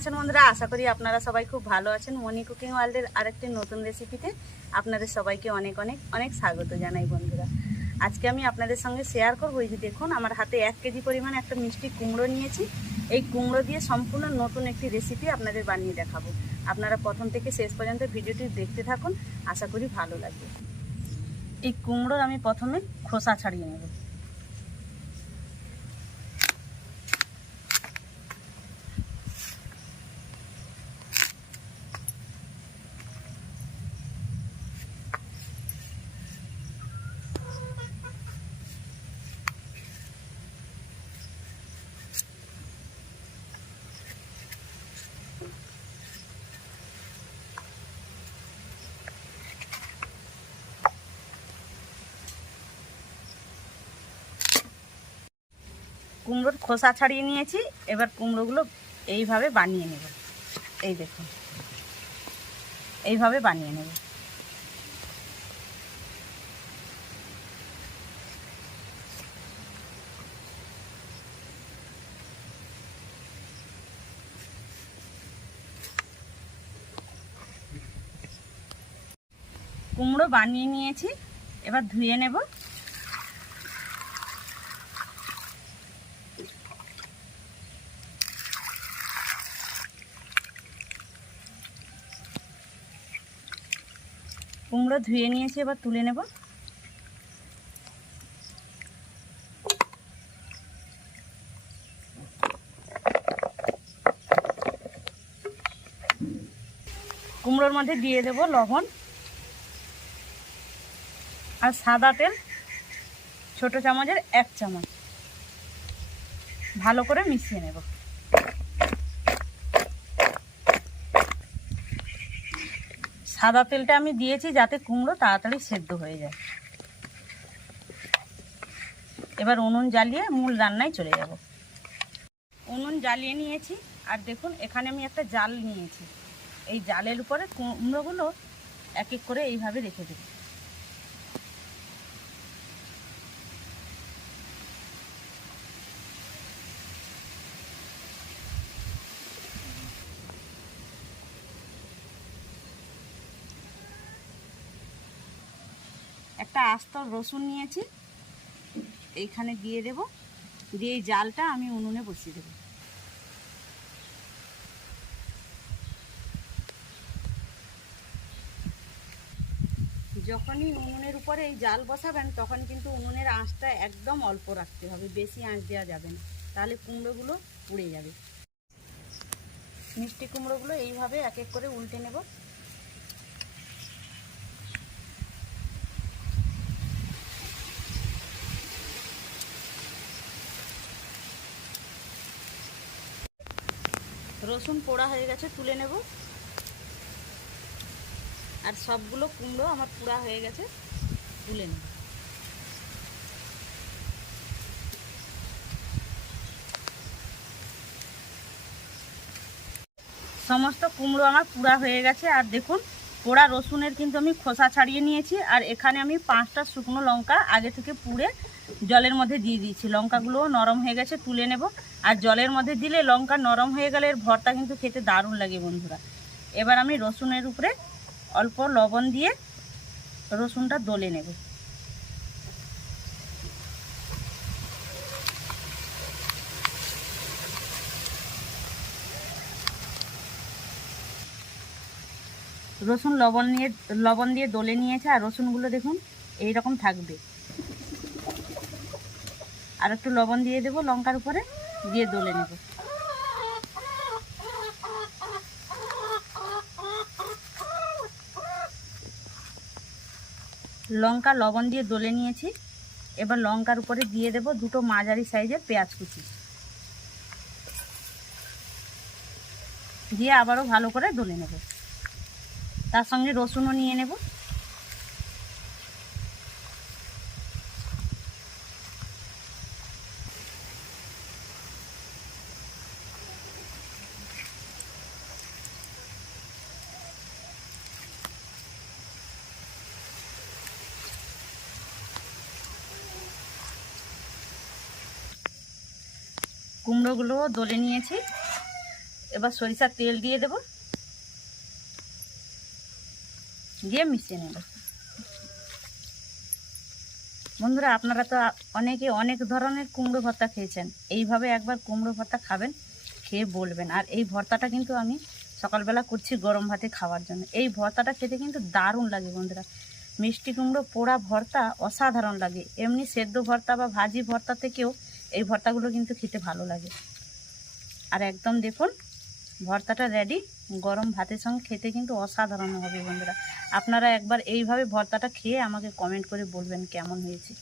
আছেন বন্ধুরা? আশা করি আপনারা সবাই খুব ভালো আছেন। মনি কুকিং ওয়ার্ল্ডের আরেকটি নতুন রেসিপিতে আপনাদের সবাইকে অনেক অনেক অনেক স্বাগত জানাই বন্ধুরা। আজকে আমি আপনাদের সঙ্গে শেয়ার করব। যে দেখুন, আমার হাতে এক কেজি পরিমাণ একটা মিষ্টি কুমড়ো নিয়েছি। এই কুমড়ো দিয়ে সম্পূর্ণ নতুন একটি রেসিপি আপনাদের বানিয়ে দেখাবো। আপনারা প্রথম থেকে শেষ পর্যন্ত ভিডিওটি দেখতে থাকুন। আশা করি ভালো লাগবে। এই কুমড়োর আমি প্রথমে খোসা ছাড়িয়ে নেব। কুমড়োর খোসা ছাড়িয়ে নিয়েছি, এবার কুমড়োগুলো এইভাবে বানিয়ে নেব। এই দেখুন, এইভাবে বানিয়ে নেব। কুমড়ো বানিয়ে নিয়েছি, এবার ধুয়ে নেব। কুমড়ো ধুয়ে নিয়েছি, এবার তুলে নেব। কুমড়োর মধ্যে দিয়ে দেব লবণ আর সাদা তেল, ছোট চামচের এক চামচ। ভালো করে মিশিয়ে নেব। সাদা তেলটা আমি দিয়েছি যাতে কুমড়ো তাড়াতাড়ি সেদ্ধ হয়ে যায়। এবার উনুন জ্বালিয়ে মূল রান্নায় চলে যাব। উনুন জ্বালিয়ে নিয়েছি, আর দেখুন এখানে আমি একটা জাল নিয়েছি। এই জালের উপরে কুমড়োগুলো এক এক করে এইভাবে রেখে দেব। একটা আস্ত রসুন নিয়েছি। এইখানে দিয়ে দেব। দিয়ে এই জালটা আমি উনুনে বসিয়ে দেবো। যখনই উনুনের উপরে এই জাল বসাবেন, তখন কিন্তু উনুনের আঁচটা একদম অল্প রাখতে হবে। বেশি আঁচ দেওয়া যাবে না। তাহলে কুমড়োগুলো পুড়ে যাবে। মিষ্টি কুমড়োগুলো এইভাবে এক এক করে উল্টে নেব। রসুন পোড়া হয়ে গেছে, তুলে নেব। আর সবগুলো কুমড়ো আমার পোড়া হয়ে গেছে, তুলে নেব। সমস্ত কুমড়ো আমার পুরা হয়ে গেছে, আর দেখুন পোড়া রসুনের কিন্তু আমি খোসা ছাড়িয়ে নিয়েছি, আর এখানে আমি পাঁচটা শুকনো লঙ্কা আগে থেকে পুড়ে জলের মধ্যে দিয়ে দিয়েছি। লঙ্কাগুলোও নরম হয়ে গেছে, তুলে নেব। আর জলের মধ্যে দিলে লঙ্কা নরম হয়ে গেলে এর ভর্তা কিন্তু খেতে দারুণ লাগে বন্ধুরা। এবার আমি রসুনের উপরে অল্প লবণ দিয়ে রসুনটা দলে নেব। রসুন লবণ নিয়ে, লবণ দিয়ে দলে নিয়েছে আর রসুনগুলো দেখুন এই রকম থাকবে। আর একটু লবণ দিয়ে দেবো লঙ্কার উপরে, দিয়ে দলে নেব। লঙ্কা লবণ দিয়ে দলে নিয়েছি। এবার লঙ্কার উপরে দিয়ে দেব দুটো মাঝারি সাইজের পেঁয়াজ কুচি। দিয়ে আবারও ভালো করে দলে নেব। তার সঙ্গে রসুনও নিয়ে নেব। কুমড়োগুলো দলে নিয়েছি। এবার সরিষার তেল দিয়ে দেব। দিয়ে মিশিয়ে নেব। বন্ধুরা, আপনারা তো অনেকে অনেক ধরনের কুমড়ো ভর্তা খেয়েছেন। এইভাবে একবার কুমড়ো ভর্তা খাবেন, খেয়ে বলবেন। আর এই ভর্তাটা কিন্তু আমি সকালবেলা করছি গরম ভাতে খাওয়ার জন্য। এই ভর্তাটা খেতে কিন্তু দারুণ লাগে বন্ধুরা। মিষ্টি কুমড়ো পোড়া ভর্তা অসাধারণ লাগে। এমনি সেদ্ধ ভর্তা বা ভাজি ভর্তা থেকেও এই ভর্তাগুলো কিন্তু খেতে ভালো লাগে। আর একদম দেখুন ভর্তাটা রেডি গরম ভাতের সঙ্গে খেতে কিন্তু অসাধারণ হবে বন্ধুরা। আপনারা একবার এইভাবে ভর্তাটা খেয়ে আমাকে কমেন্ট করে বলবেন কেমন হয়েছে।